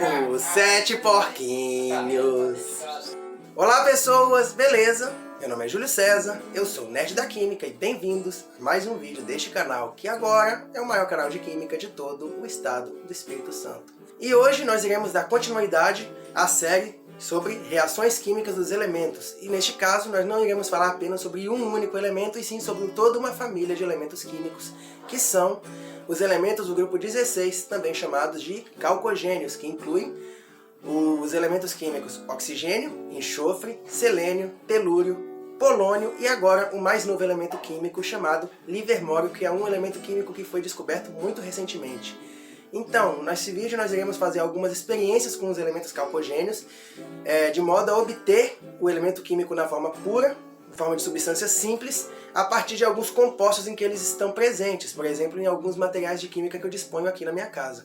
Os Sete Porquinhos. Olá pessoas, beleza? Meu nome é Júlio César, eu sou o Nerd da Química e bem-vindos a mais um vídeo deste canal, que agora é o maior canal de química de todo o estado do Espírito Santo. E hoje nós iremos dar continuidade à série sobre reações químicas dos elementos. E neste caso nós não iremos falar apenas sobre um único elemento, e sim sobre toda uma família de elementos químicos, que são os elementos do grupo 16, também chamados de calcogênios, que incluem os elementos químicos oxigênio, enxofre, selênio, telúrio, polônio e agora o mais novo elemento químico chamado livermório, que é um elemento químico que foi descoberto muito recentemente. Então, nesse vídeo nós iremos fazer algumas experiências com os elementos calcogênios, de modo a obter o elemento químico na forma pura, em forma de substância simples, a partir de alguns compostos em que eles estão presentes, por exemplo, em alguns materiais de química que eu disponho aqui na minha casa.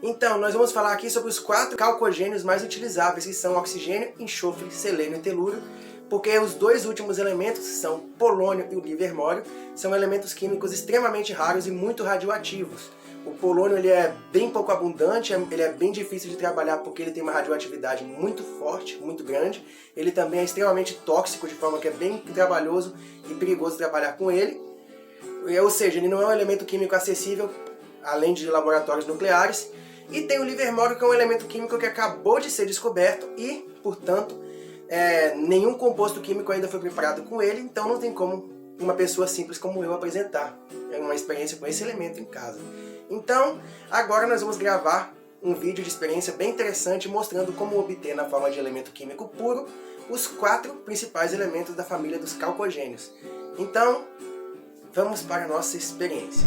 Então, nós vamos falar aqui sobre os 4 calcogênios mais utilizáveis, que são oxigênio, enxofre, selênio e telúrio, porque os dois últimos elementos, que são polônio e o livermório, são elementos químicos extremamente raros e muito radioativos. O polônio ele é bem pouco abundante, ele é bem difícil de trabalhar porque ele tem uma radioatividade muito forte, muito grande. Ele também é extremamente tóxico, de forma que é bem trabalhoso e perigoso trabalhar com ele. Ou seja, ele não é um elemento químico acessível, além de laboratórios nucleares. E tem o livermório, que é um elemento químico que acabou de ser descoberto e, portanto, nenhum composto químico ainda foi preparado com ele, então não tem como uma pessoa simples como eu apresentar uma experiência com esse elemento em casa. Então, agora nós vamos gravar um vídeo de experiência bem interessante mostrando como obter na forma de elemento químico puro os 4 principais elementos da família dos calcogênios. Então, vamos para a nossa experiência.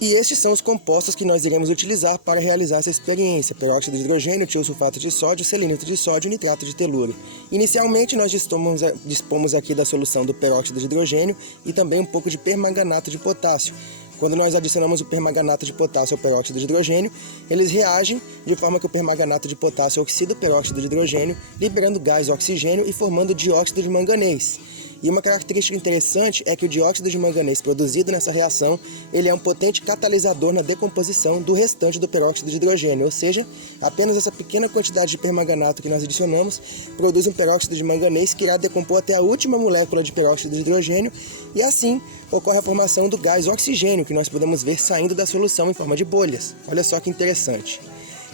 E estes são os compostos que nós iremos utilizar para realizar essa experiência: peróxido de hidrogênio, tiosulfato de sódio, selenito de sódio e nitrato de telúrio. Inicialmente nós dispomos aqui da solução do peróxido de hidrogênio e também um pouco de permanganato de potássio. Quando nós adicionamos o permanganato de potássio ao peróxido de hidrogênio, eles reagem de forma que o permanganato de potássio oxida o peróxido de hidrogênio, liberando gás oxigênio e formando dióxido de manganês. E uma característica interessante é que o dióxido de manganês produzido nessa reação, ele é um potente catalisador na decomposição do restante do peróxido de hidrogênio, ou seja, apenas essa pequena quantidade de permanganato que nós adicionamos produz um peróxido de manganês que irá decompor até a última molécula de peróxido de hidrogênio, e assim ocorre a formação do gás oxigênio, que nós podemos ver saindo da solução em forma de bolhas. Olha só que interessante.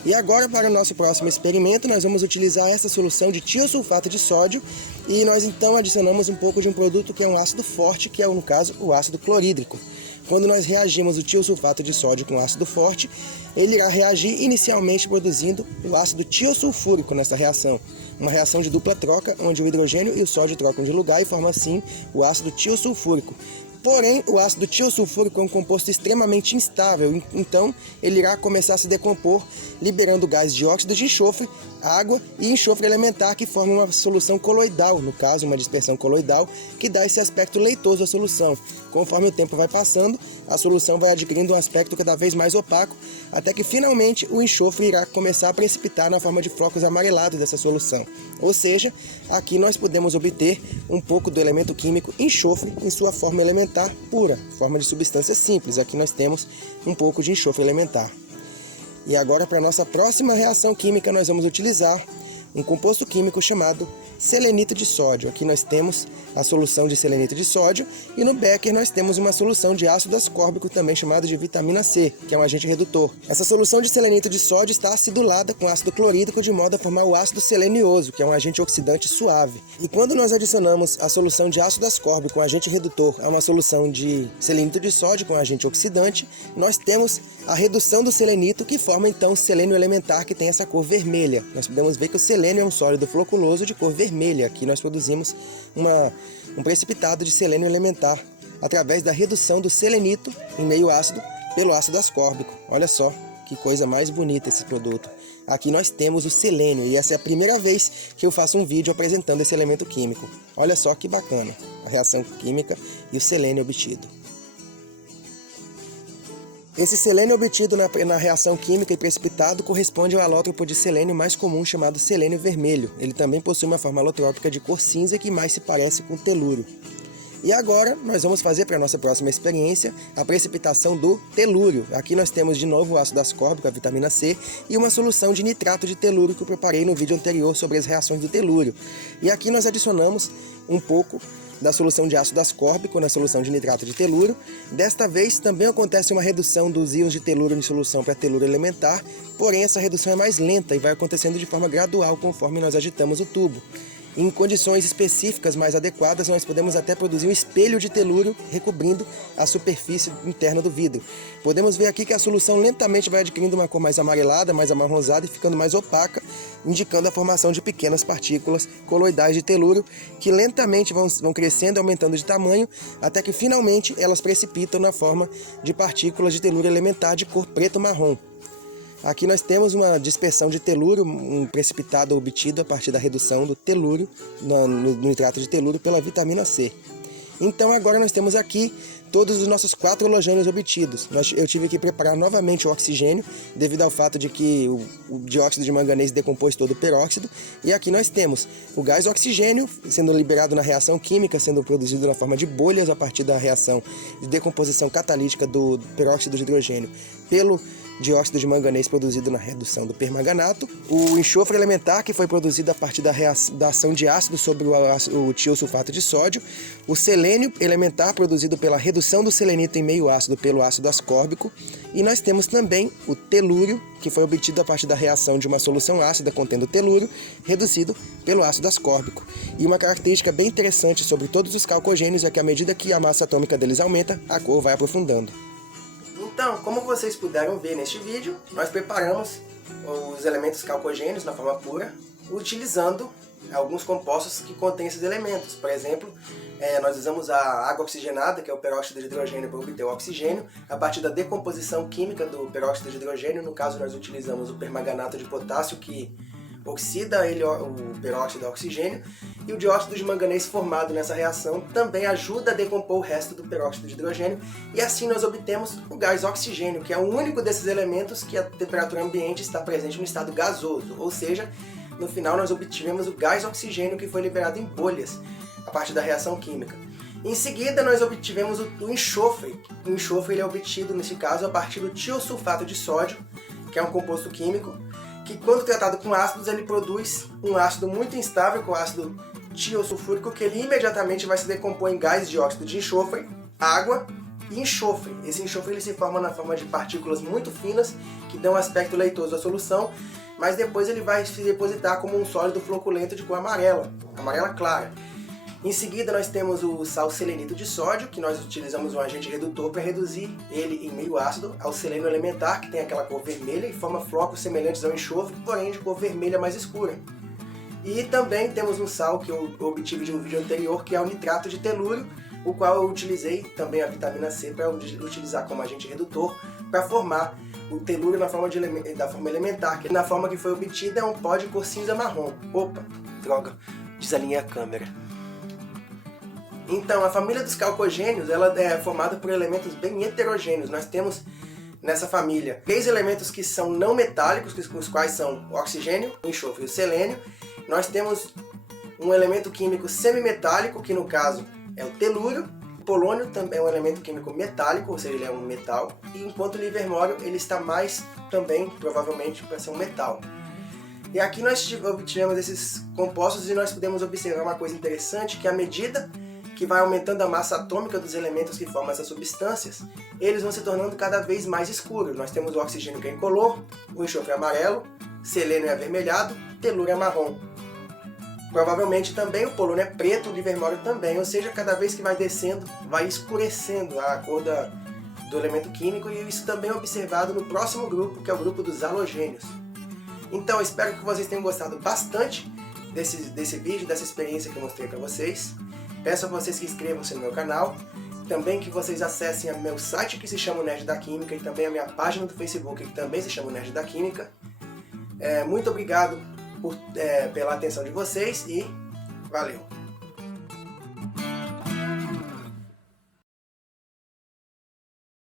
E agora, para o nosso próximo experimento, nós vamos utilizar essa solução de tiosulfato de sódio e nós então adicionamos um pouco de um produto que é um ácido forte, que é, no caso, o ácido clorídrico. Quando nós reagimos o tiosulfato de sódio com ácido forte, ele irá reagir inicialmente produzindo o ácido tiosulfúrico nessa reação. Uma reação de dupla troca, onde o hidrogênio e o sódio trocam de lugar e formam assim o ácido tiosulfúrico. Porém, o ácido tiosulfúrico é um composto extremamente instável, então ele irá começar a se decompor, liberando gás dióxido de enxofre, água e enxofre elementar, que forma uma solução coloidal, no caso uma dispersão coloidal, que dá esse aspecto leitoso à solução. Conforme o tempo vai passando, a solução vai adquirindo um aspecto cada vez mais opaco, até que finalmente o enxofre irá começar a precipitar na forma de flocos amarelados dessa solução. Ou seja, aqui nós podemos obter um pouco do elemento químico enxofre em sua forma elementar pura, forma de substância simples. Aqui nós temos um pouco de enxofre elementar. E agora, para a nossa próxima reação química, nós vamos utilizar um composto químico chamado selenito de sódio. Aqui nós temos a solução de selenito de sódio e no becker nós temos uma solução de ácido ascórbico, também chamado de vitamina C, que é um agente redutor. Essa solução de selenito de sódio está acidulada com ácido clorídrico de modo a formar o ácido selenioso, que é um agente oxidante suave. E quando nós adicionamos a solução de ácido ascórbico com agente redutor a uma solução de selenito de sódio com agente oxidante, nós temos a redução do selenito, que forma então o selênio elementar, que tem essa cor vermelha. Nós podemos ver que o selênio é um sólido floculoso de cor vermelha. Aqui nós produzimos um precipitado de selênio elementar através da redução do selenito em meio ácido pelo ácido ascórbico. Olha só que coisa mais bonita esse produto. Aqui nós temos o selênio e essa é a primeira vez que eu faço um vídeo apresentando esse elemento químico. Olha só que bacana a reação química e o selênio obtido. Esse selênio obtido na reação química e precipitado corresponde ao alótropo de selênio mais comum chamado selênio vermelho. Ele também possui uma forma alotrópica de cor cinza que mais se parece com telúrio. E agora nós vamos fazer para a nossa próxima experiência a precipitação do telúrio. Aqui nós temos de novo o ácido ascórbico, a vitamina C, e uma solução de nitrato de telúrio que eu preparei no vídeo anterior sobre as reações do telúrio. E aqui nós adicionamos um pouco da solução de ácido ascórbico na solução de nitrato de telúrio. Desta vez também acontece uma redução dos íons de telúrio em solução para telúrio elementar, porém essa redução é mais lenta e vai acontecendo de forma gradual conforme nós agitamos o tubo. Em condições específicas mais adequadas, nós podemos até produzir um espelho de telúrio recobrindo a superfície interna do vidro. Podemos ver aqui que a solução lentamente vai adquirindo uma cor mais amarelada, mais amarronzada e ficando mais opaca, indicando a formação de pequenas partículas coloidais de telúrio que lentamente vão crescendo e aumentando de tamanho, até que finalmente elas precipitam na forma de partículas de telúrio elementar de cor preto-marrom. Aqui nós temos uma dispersão de telúrio, um precipitado obtido a partir da redução do telúrio, no nitrato de telúrio pela vitamina C. Então agora nós temos aqui todos os nossos 4 halogênios obtidos. Eu tive que preparar novamente o oxigênio, devido ao fato de que o dióxido de manganês decompôs todo o peróxido. E aqui nós temos o gás oxigênio sendo liberado na reação química, sendo produzido na forma de bolhas a partir da reação de decomposição catalítica do peróxido de hidrogênio pelo dióxido de manganês produzido na redução do permanganato, o enxofre elementar que foi produzido a partir da ação de ácido sobre o tiosulfato de sódio, o selênio elementar produzido pela redução do selenito em meio ácido pelo ácido ascórbico, e nós temos também o telúrio, que foi obtido a partir da reação de uma solução ácida contendo telúrio, reduzido pelo ácido ascórbico. E uma característica bem interessante sobre todos os calcogênios é que à medida que a massa atômica deles aumenta, a cor vai aprofundando. Então, como vocês puderam ver neste vídeo, nós preparamos os elementos calcogênios na forma pura, utilizando alguns compostos que contêm esses elementos. Por exemplo, nós usamos a água oxigenada, que é o peróxido de hidrogênio, para obter o oxigênio, a partir da decomposição química do peróxido de hidrogênio. No caso, nós utilizamos o permanganato de potássio, que oxida o peróxido a oxigênio, e o dióxido de manganês formado nessa reação também ajuda a decompor o resto do peróxido de hidrogênio, e assim nós obtemos o gás oxigênio, que é o único desses elementos que a temperatura ambiente está presente no estado gasoso, ou seja, no final nós obtivemos o gás oxigênio que foi liberado em bolhas a partir da reação química. Em seguida nós obtivemos o enxofre. O enxofre ele é obtido, nesse caso, a partir do tiosulfato de sódio, que é um composto químico, que quando tratado com ácidos ele produz um ácido muito instável, que é o ácido tiosulfúrico, que ele imediatamente vai se decompor em gás de óxido de enxofre, água e enxofre. Esse enxofre ele se forma na forma de partículas muito finas, que dão um aspecto leitoso à solução, mas depois ele vai se depositar como um sólido floculento de cor amarela clara. Em seguida nós temos o sal selenito de sódio, que nós utilizamos um agente redutor para reduzir ele em meio ácido ao selênio elementar, que tem aquela cor vermelha e forma flocos semelhantes ao enxofre, porém de cor vermelha mais escura. E também temos um sal que eu obtive de um vídeo anterior, que é o nitrato de telúrio, o qual eu utilizei também a vitamina C para utilizar como agente redutor para formar o telúrio da forma elementar, que na forma que foi obtida é um pó de cor cinza marrom. Opa, droga, desalinhei a câmera. Então, a família dos calcogênios ela é formada por elementos bem heterogêneos. Nós temos nessa família 3 elementos que são não metálicos, os quais são o oxigênio, o enxofre e o selênio. Nós temos um elemento químico semimetálico, que no caso é o telúrio. O polônio também é um elemento químico metálico, ou seja, ele é um metal. E enquanto o livermório ele está mais também, provavelmente, para ser um metal. E aqui nós obtivemos esses compostos e nós podemos observar uma coisa interessante, que à medida que vai aumentando a massa atômica dos elementos que formam essas substâncias, eles vão se tornando cada vez mais escuros. Nós temos o oxigênio que é incolor, o enxofre é amarelo, selênio é avermelhado, telúrio é marrom. Provavelmente também o polônio é preto, o livermório também, ou seja, cada vez que vai descendo, vai escurecendo a cor do elemento químico, e isso também é observado no próximo grupo, que é o grupo dos halogênios. Então, espero que vocês tenham gostado bastante desse vídeo, dessa experiência que eu mostrei para vocês. Peço a vocês que inscrevam-se no meu canal, também que vocês acessem o meu site, que se chama Nerd da Química, e também a minha página do Facebook, que também se chama Nerd da Química. Muito obrigado pela atenção de vocês e valeu!